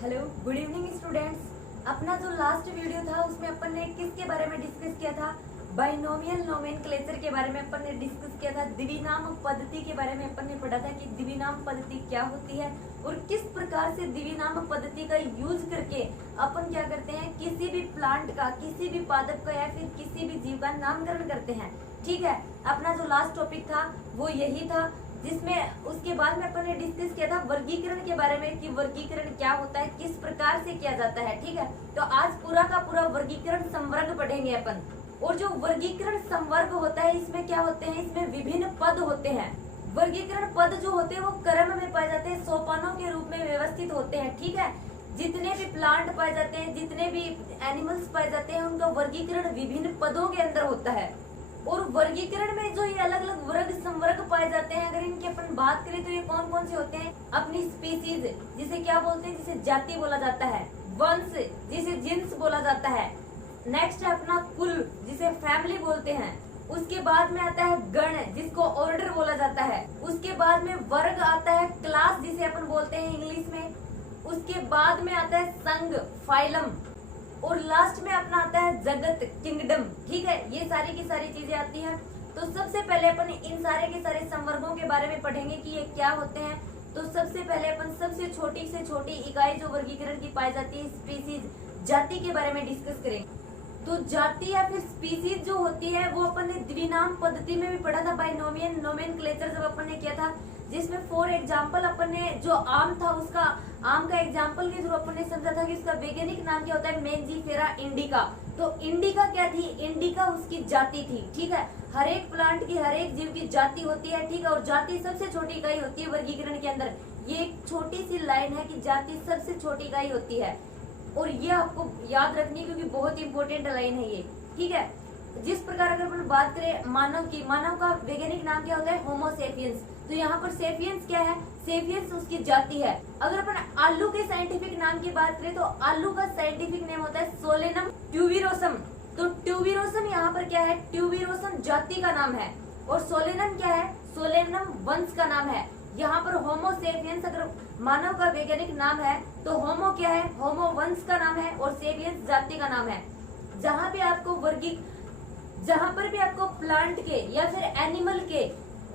Hello, good evening students. अपना जो last video था उसमें अपन ने किसके बारे में डिस्कस किया था? बाइनोमियल नोमेनक्लेचर के बारे में अपन ने डिस्कस किया था। द्विनाम पद्धति के बारे में अपन ने पढ़ा था कि द्विनाम पद्धति क्या होती है और किस प्रकार से द्विनाम पद्धति का यूज करके अपन क्या करते हैं, किसी भी प्लांट का, किसी भी पादप का या फिर किसी भी जीव का नामकरण करते हैं। ठीक है, अपना जो लास्ट टॉपिक था वो यही था, जिसमें उसके बाद में अपन ने डिस्कस किया था वर्गीकरण के बारे में कि वर्गीकरण क्या होता है, किस प्रकार से किया जाता है। ठीक है, तो आज पूरा का पूरा वर्गीकरण संवर्ग पढ़ेंगे अपन। और जो वर्गीकरण संवर्ग होता है इसमें क्या होते हैं, इसमें विभिन्न पद होते हैं। वर्गीकरण पद जो होते हैं वो क्रम में पाए जाते हैं, सोपानों के रूप में व्यवस्थित होते हैं। ठीक है, जितने भी प्लांट पाए जाते हैं, जितने भी एनिमल्स पाए जाते हैं, उनका वर्गीकरण विभिन्न पदों के अंदर होता है। और वर्गीकरण में जो ये अलग अलग वर्ग संवर्ग पाए जाते हैं, अगर इनकी अपन बात करें तो ये कौन कौन से होते हैं? अपनी स्पीसीज जिसे क्या बोलते हैं, जिसे जाति बोला जाता है। वंश जिसे जिन्स बोला जाता है। नेक्स्ट है अपना कुल जिसे फैमिली बोलते हैं। उसके बाद में आता है गण जिसको ऑर्डर बोला जाता है। उसके बाद में वर्ग आता है, क्लास जिसे अपन बोलते हैं इंग्लिश में। उसके बाद में आता है संघ, फाइलम। और लास्ट में अपना आता है जगत, किंगडम। ठीक है, ये सारी की सारी चीजें आती हैं। तो सबसे पहले अपन इन सारे के सारे संवर्गों के बारे में पढ़ेंगे कि ये क्या होते हैं। तो सबसे पहले अपन सबसे छोटी से छोटी इकाई जो वर्गीकरण की पाई जाती है, स्पीसीज, जाति के बारे में डिस्कस करेंगे। तो जाति या फिर स्पीसीज जो होती है वो अपन ने द्विनाम पद्धति में भी पढ़ा था, बाइनोमियल नोमेनक्लेचर जब अपन ने किया था, जिसमें फॉर एग्जाम्पल अपन ने जो आम था उसका आम का एग्जाम्पल के थ्रू अपन ने समझा था कि उसका वैज्ञानिक नाम क्या होता है, मेंजीफेरा इंडिका। तो इंडिका क्या थी? इंडिका उसकी जाति थी। ठीक है, हर एक प्लांट की, हर एक जीव की जाति होती है। ठीक है, और जाति सबसे छोटी इकाई होती है वर्गीकरण के अंदर। ये एक छोटी सी लाइन है कि जाति सबसे छोटी इकाई होती है, और ये आपको याद रखनी है क्योंकि बहुत इंपॉर्टेंट लाइन है ये। ठीक है, जिस प्रकार अगर अपन बात करें मानव की, मानव का वैज्ञानिक नाम क्या होता है? होमो सेपियंस। तो यहाँ पर सेपियंस क्या है? सेपियंस उसकी जाति है। अगर अपन आलू के साइंटिफिक नाम की बात करें तो आलू का साइंटिफिक नेम होता है सोलेनम ट्यूबिरोसम। तो ट्यूबिरोसम यहाँ पर क्या है? ट्यूबिरोसम जाति का नाम है। और सोलेनम क्या है? सोलेनम वंश का नाम है। यहाँ पर होमो सेपियंस अगर मानव का वैज्ञानिक नाम है तो होमो क्या है? होमो वंश का नाम है और सेपियंस जाति का नाम है। जहाँ पर भी आपको प्लांट के या फिर एनिमल के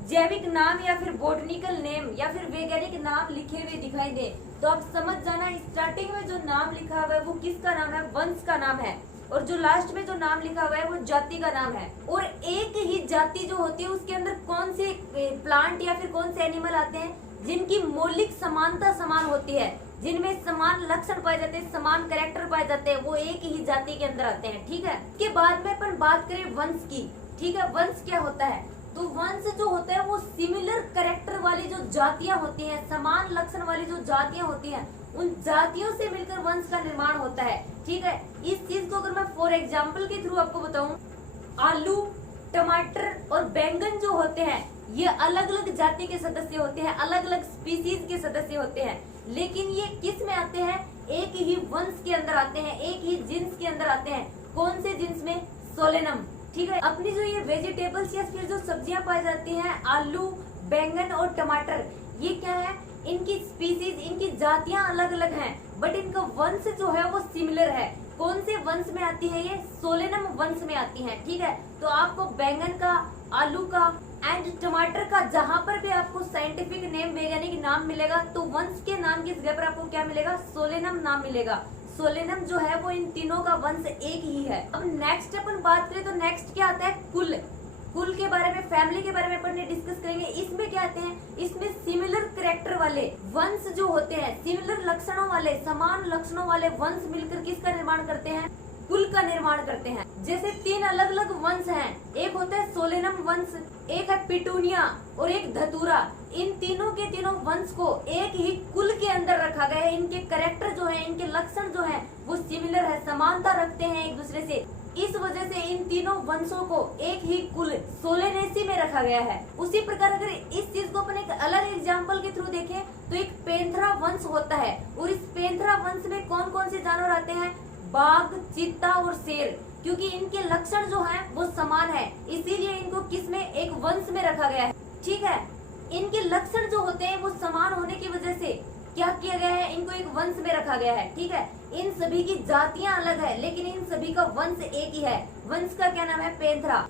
जैविक नाम या फिर बोटनिकल नेम या फिर वैज्ञानिक नाम लिखे हुए दिखाई दे तो आप समझ जाना स्टार्टिंग में जो नाम लिखा हुआ है वो किसका नाम है? वंश का नाम है। और जो लास्ट में जो नाम लिखा हुआ है वो जाति का नाम है। और एक ही जाति जो होती है उसके अंदर कौन से प्लांट या फिर कौन से एनिमल आते हैं जिनकी मौलिक समानता समान होती है, जिनमें समान लक्षण पाए जाते हैं, समान कैरेक्टर पाए जाते हैं, वो एक ही जाति के अंदर आते हैं। ठीक है, इसके बाद में अपन बात करें वंश की। ठीक है, वंश क्या होता है? तो वंश जो होता है वो सिमिलर कैरेक्टर वाली जो जातियां होती हैं, समान लक्षण वाली जो जातियां होती हैं, उन जातियों से मिलकर वंश का निर्माण होता है। ठीक है, इस चीज को अगर मैं फॉर एग्जाम्पल के थ्रू आपको बताऊं, आलू, टमाटर और बैंगन जो होते हैं ये अलग अलग जाति के सदस्य होते हैं, अलग अलग स्पीसीज के सदस्य होते हैं, लेकिन ये किस में आते हैं? एक ही वंश के अंदर आते हैं, एक ही जिन्स के अंदर आते हैं। कौन से जिन्स में? सोलेनम। ठीक है, अपनी जो ये वेजिटेबल्स या फिर जो सब्जियां पाई जाती हैं, आलू, बैंगन और टमाटर, ये क्या है? इनकी स्पीसीज, इनकी जातियां अलग अलग हैं, बट इनका वंश जो है वो सिमिलर है। कौन से वंश में आती है? ये सोलेनम वंश में आती है। ठीक है, तो आपको बैंगन का, आलू का एंड टमाटर का जहां पर भी आपको साइंटिफिक नेम, वैज्ञानिक नाम मिलेगा तो वंश के नाम की जगह पर आपको क्या मिलेगा? सोलेनम नाम मिलेगा। सोलेनम जो है वो इन तीनों का वंश एक ही है। अब नेक्स्ट अपन बात करें तो नेक्स्ट क्या आता है? कुल। कुल के बारे में, फैमिली के बारे में अपन डिस्कस करेंगे। इसमें क्या आते हैं? इसमें सिमिलर कैरेक्टर वाले वंश जो होते हैं, सिमिलर लक्षणों वाले, समान लक्षणों वाले वंश मिलकर किसका निर्माण करते हैं? कुल का निर्माण करते हैं। जैसे तीन अलग अलग वंश हैं, एक होता है सोलेनम वंश, एक है पिटूनिया और एक धतूरा। इन तीनों के तीनों वंश को एक ही कुल के अंदर रखा गया है। इनके कैरेक्टर जो है, इनके लक्षण जो है वो सिमिलर है, समानता रखते हैं एक दूसरे से। इस वजह से इन तीनों वंशों को एक ही कुल सोलेनेसी में रखा गया है। उसी प्रकार अगर इस चीज को अपन एक अलग एग्जाम्पल के थ्रू देखें तो एक पेंथरा वंश होता है, और इस पेंथरा वंश में कौन कौन से जानवर आते हैं? बाघ, चीता और शेर। क्योंकि इनके लक्षण जो हैं वो समान है, इसीलिए इनको किस में? एक वंश में रखा गया है। ठीक है, इनके लक्षण जो होते हैं वो समान होने की वजह से क्या किया गया है, इनको एक वंश में रखा गया है। ठीक है, इन सभी की जातियां अलग है लेकिन इन सभी का वंश एक ही है। वंश का क्या नाम है, पैंथरा।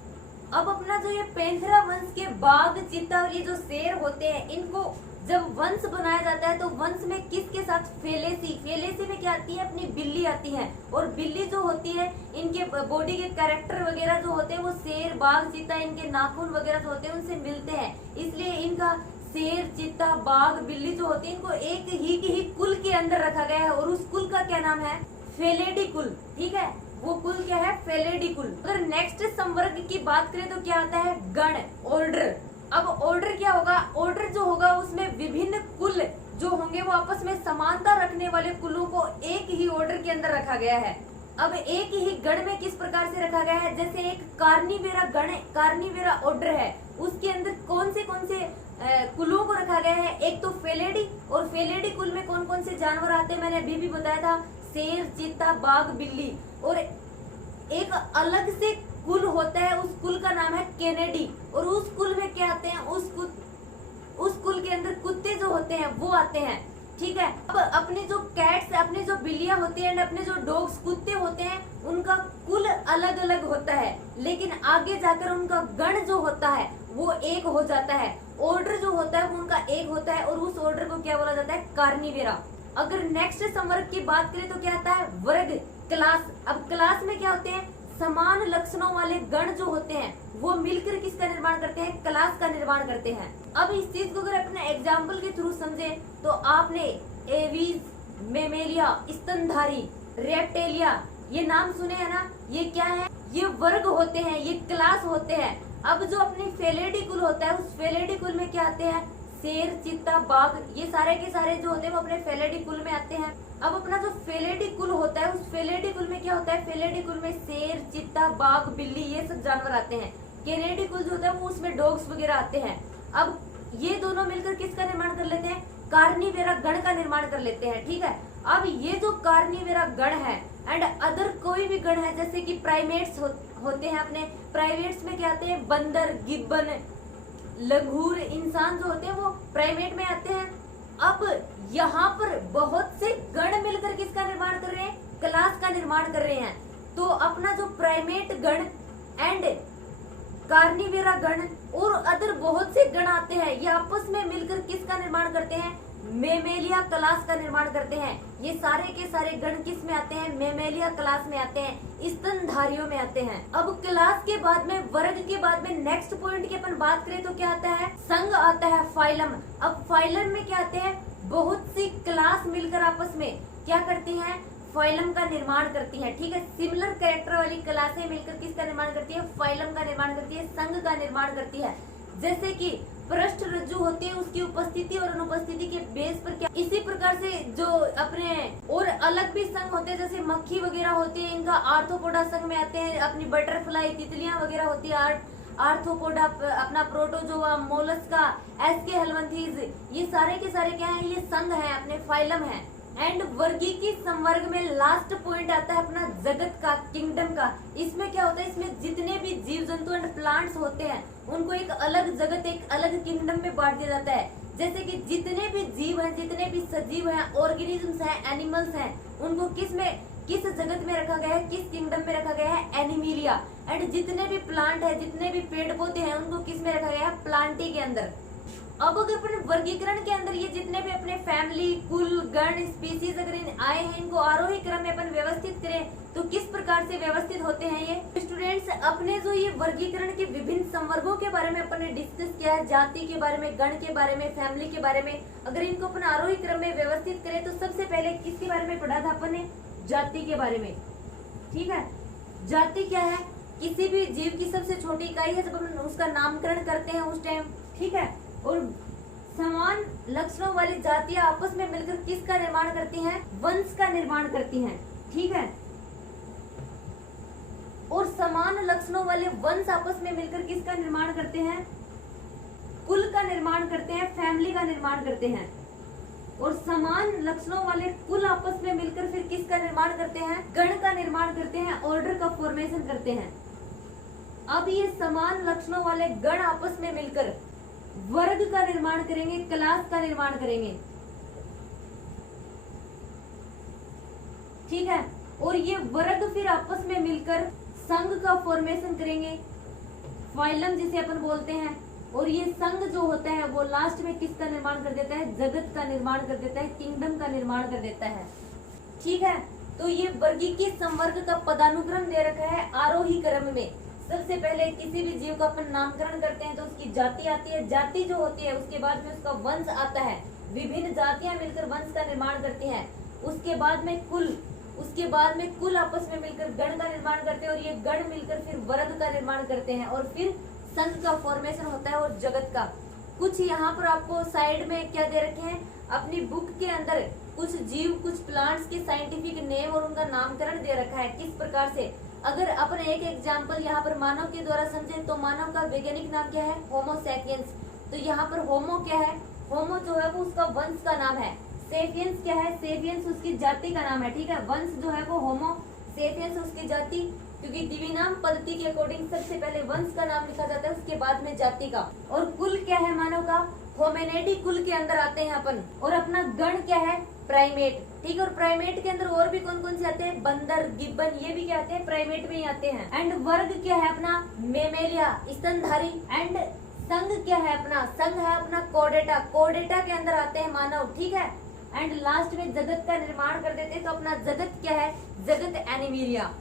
अब अपना जो ये पैंथरा वंश के बाघ, चीता और ये जो शेर होते हैं, इनको जब वंश बनाया जाता है तो वंश में किसके साथ, फेलेसी। फेलेसी में क्या आती है, अपनी बिल्ली आती है। और बिल्ली जो होती है, इनके बॉडी के कैरेक्टर वगैरह जो होते हैं वो शेर, बाघ, चीता, इनके नाखून वगैरह जो होते हैं उनसे मिलते हैं। इसलिए इनका शेर, चीता, बाघ, बिल्ली जो होती है, इनको एक ही कुल के अंदर रखा गया है और उस कुल का क्या नाम है, फेलेडी कुल। ठीक है, वो कुल क्या है, फेलेडी कुल। अगर नेक्स्ट संवर्ग की बात करें तो क्या आता है, गण, ऑर्डर। अब ऑर्डर क्या होगा, ऑर्डर जो होगा उसमें विभिन्न कुल जो होंगे वो आपस में समानता रखने वाले कुलों को एक ही ऑर्डर के अंदर रखा गया है। अब एक ही गण में किस प्रकार से रखा गया है, जैसे एक कार्निवेरा गण, कार्निवेरा ऑर्डर है, उसके अंदर कौन से कुलों को रखा गया है, एक तो फेलेडी। और फेलेडी कुल में कौन कौन से जानवर आते हैं, मैंने अभी भी बताया था, शेर, चीता, बाघ, बिल्ली। और एक अलग से कुल होता है, उस कुल का नाम है कैनेडी। और उस कुल में क्या आते हैं, उस कुल के अंदर कुत्ते जो होते हैं वो आते हैं। ठीक है, अब अपने जो कैट्स, अपने जो बिल्लियां होती हैं, अपने जो डॉग्स, कुत्ते होते हैं, उनका कुल अलग अलग होता है लेकिन आगे जाकर उनका गण जो होता है वो एक हो जाता है। ऑर्डर जो होता है वो उनका एक होता है और उस ऑर्डर को क्या बोला जाता है, कार्निवेरा। अगर नेक्स्ट संवर्ग की बात करें तो क्या आता है, वर्ग, क्लास। अब क्लास में क्या होते हैं, समान लक्षणों वाले गण जो होते हैं वो मिलकर किसका निर्माण करते हैं, क्लास का निर्माण करते हैं। अब इस चीज को अगर अपने एग्जाम्पल के थ्रू समझे तो आपने एवीज, मेमेलिया, स्तनधारी, रेप्टेलिया ये नाम सुने हैं ना, ये क्या है, ये वर्ग होते हैं, ये क्लास होते हैं। अब जो अपनी फेलेडी कुल होता है उस फेलेडी कुल में क्या आते हैं, शेर, चीता, बाघ, ये सारे के सारे जो होते हैं वो अपने फेलेडी कुल में आते हैं। अब अपना जो फेलेडी कुल होता है उस फेलेडी कुल में क्या होता है, फेलेडी कुल में शेर, चीता, बाघ, बिल्ली ये सब जानवर आते हैं। कैनेडी कुल जो होता है वो उसमें डॉग्स वगैरह आते हैं। अब ये दोनों मिलकर किसका निर्माण कर लेते हैं, कार्निवेरा गण का निर्माण कर लेते हैं। ठीक है, अब ये जो कार्निवेरा गण है एंड अदर कोई भी गण है, जैसे कि प्राइमेट्स होते हैं, अपने प्राइमेट्स में क्या आते हैं, बंदर, गिब्बन, लंगूर, इंसान जो होते हैं वो प्राइमेट में आते हैं। अब यहाँ पर बहुत से गण मिलकर किसका निर्माण कर रहे हैं, क्लास का निर्माण कर रहे हैं। तो अपना जो प्राइमेट गण एंड कार्निवेरा गण और अदर बहुत से गण आते हैं, ये आपस में मिलकर किसका निर्माण करते हैं, मेमेलिया क्लास का निर्माण करते हैं। ये सारे के सारे गण किस में आते हैं, मेमेलिया क्लास में आते हैं, स्तनधारियों में आते हैं। अब क्लास के बाद में, वर्ग के बाद में नेक्स्ट पॉइंट की अपन बात करें तो क्या आता है, संघ आता है, फाइलम। अब फाइलम में क्या आते हैं, बहुत सी क्लास मिलकर आपस में क्या करती हैं, फाइलम का निर्माण करती हैं। ठीक है, सिमिलर कैरेक्टर वाली क्लासें मिलकर किसका निर्माण करती है, फाइलम का निर्माण करती है, संघ का निर्माण करती है। जैसे कि पृष्ठ रज्जु होती है, उसकी उपस्थिति और अनुपस्थिति के बेस पर क्या, इसी प्रकार से जो अपने और अलग भी संघ होते हैं, जैसे मक्खी वगैरह होती है, इनका आर्थ्रोपोडा संघ में आते हैं। अपनी बटरफ्लाई, तितलियां वगैरह होती है, आर्थ्रोपोडा, अपना प्रोटोजोआ, मोलस्का, एस्के हेलमिंथीज, ये सारे के सारे क्या है, ये संघ है, अपने फाइलम है। एंड वर्गीकी संवर्ग में लास्ट पॉइंट आता है अपना जगत का, किंगडम का। इसमें क्या होता है, इसमें जितने भी जीव जंतु एंड प्लांट्स होते हैं उनको एक अलग जगत, एक अलग किंगडम में बांट दिया जाता है। जैसे कि जितने भी जीव हैं, जितने भी सजीव हैं, ऑर्गेनिजम्स हैं, एनिमल्स हैं, उनको किस जगत में रखा गया है, किस किंगडम में रखा गया है, एनिमिलिया। एंड जितने भी प्लांट है, जितने भी पेड़ पौधे हैं, उनको किस में रखा गया है, प्लांटी के अंदर। अब अगर अपने वर्गीकरण के अंदर ये जितने भी अपने फैमिली, कुल, गण, स्पीसीज अगर आए हैं, इनको आरोही क्रम में अपन व्यवस्थित करें तो किस प्रकार से व्यवस्थित होते हैं ये स्टूडेंट्स। अपने जो ये वर्गीकरण के विभिन्न संवर्गों के बारे में अपन ने डिस्कस किया है, जाति के बारे में, गण के बारे में, फैमिली के बारे में। अगर इनको अपन आरोही क्रम में व्यवस्थित करें तो सबसे पहले किसके बारे में पढ़ा था अपन ने, जाति के बारे में। ठीक है, जाति क्या है, किसी भी जीव की सबसे छोटी इकाई है जब हम उसका नामकरण करते हैं उस टाइम। ठीक है, और समान लक्षणों वाली जातियां आपस में मिलकर किसका निर्माण करती हैं, वंश का निर्माण करती हैं। ठीक है, और समान लक्षणों वाले वंश आपस में मिलकर किसका निर्माण करते हैं, कुल का निर्माण करते हैं, फैमिली का निर्माण करते हैं। और समान लक्षणों वाले कुल आपस में मिलकर फिर किसका निर्माण करते हैं, गण का निर्माण करते हैं, ऑर्डर का फॉर्मेशन करते हैं। अब ये समान लक्षणों वाले गण आपस में मिलकर वर्ग का निर्माण करेंगे, क्लास का निर्माण करेंगे। ठीक है। और ये वर्ग फिर आपस में मिलकर संघ का फॉर्मेशन करेंगे, फाइलम जिसे अपन बोलते हैं। और ये संघ जो होता है वो लास्ट में किसका निर्माण कर देता है, जगत का निर्माण कर देता है, किंगडम का निर्माण कर देता है। ठीक है, तो ये वर्गीकीय संवर्ग का पदानुक्रम दे रखा है आरोही क्रम में। सबसे पहले किसी भी जीव का अपन नामकरण करते हैं तो उसकी जाति आती है, जाति जो होती है उसके बाद में उसका वंश आता है, विभिन्न जातियां मिलकर वंश का निर्माण करती हैं। उसके बाद में कुल आपस में मिलकर गण का निर्माण करते हैं, और ये गण मिलकर फिर वर्ग का निर्माण करते हैं, और फिर संघ का फॉर्मेशन होता है और जगत का। कुछ यहाँ पर आपको साइड में क्या दे रखे हैं, अपनी बुक के अंदर कुछ जीव, कुछ प्लांट्स के साइंटिफिक नेम और उनका नामकरण दे रखा है किस प्रकार से। अगर अपन एक एग्जाम्पल यहाँ पर मानव के द्वारा समझे तो मानव का वैज्ञानिक नाम क्या है, होमो सैपियंस। तो यहाँ पर होमो क्या है, होमो जो है वो उसका वंश का नाम है। सेपियंस क्या है, सेपियंस उसकी जाति का नाम है। ठीक है, वंश जो है वो होमो, सेपियंस उसकी जाति, क्योंकि द्विनाम पद्धति के अकॉर्डिंग सबसे पहले वंश का नाम लिखा जाता है, उसके बाद में जाति का। और कुल क्या है मानव का, होमेनिडी कुल के अंदर आते हैं अपन। और अपना गण क्या है, प्राइमेट। ठीक है, और प्राइमेट के अंदर और भी कौन कौन से आते हैं, बंदर, गिब्बन, ये भी क्या आते हैं, प्राइमेट में ही आते हैं। एंड वर्ग क्या है अपना, मेमेलिया, स्तनधारी। एंड संघ क्या है अपना, संघ है अपना कोर्डेटा, कोर्डेटा के अंदर आते हैं मानव। ठीक है, एंड लास्ट में जगत का निर्माण कर देते हैं, तो अपना जगत क्या है, जगत एनिमीरिया।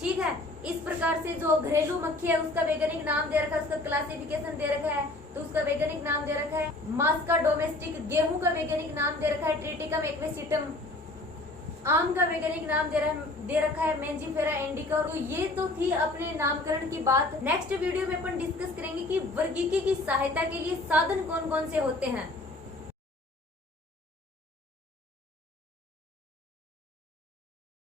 ठीक है, इस प्रकार से जो घरेलू मक्खी है उसका वैज्ञानिक नाम दे रखा है, उसका क्लासिफिकेशन दे रखा है, तो उसका वैज्ञानिक नाम दे रखा है मास्का डोमेस्टिक। गेहूं का वैज्ञानिक नाम दे रखा है ट्रिटिकम एक्वेसिटम। आम का वैज्ञानिक नाम दे रखा है मेंजिफेरा इंडिका। और ये तो थी अपने नामकरण की बात। नेक्स्ट वीडियो में अपन डिस्कस करेंगे कि वर्गीकी की सहायता के लिए साधन कौन कौन से होते हैं।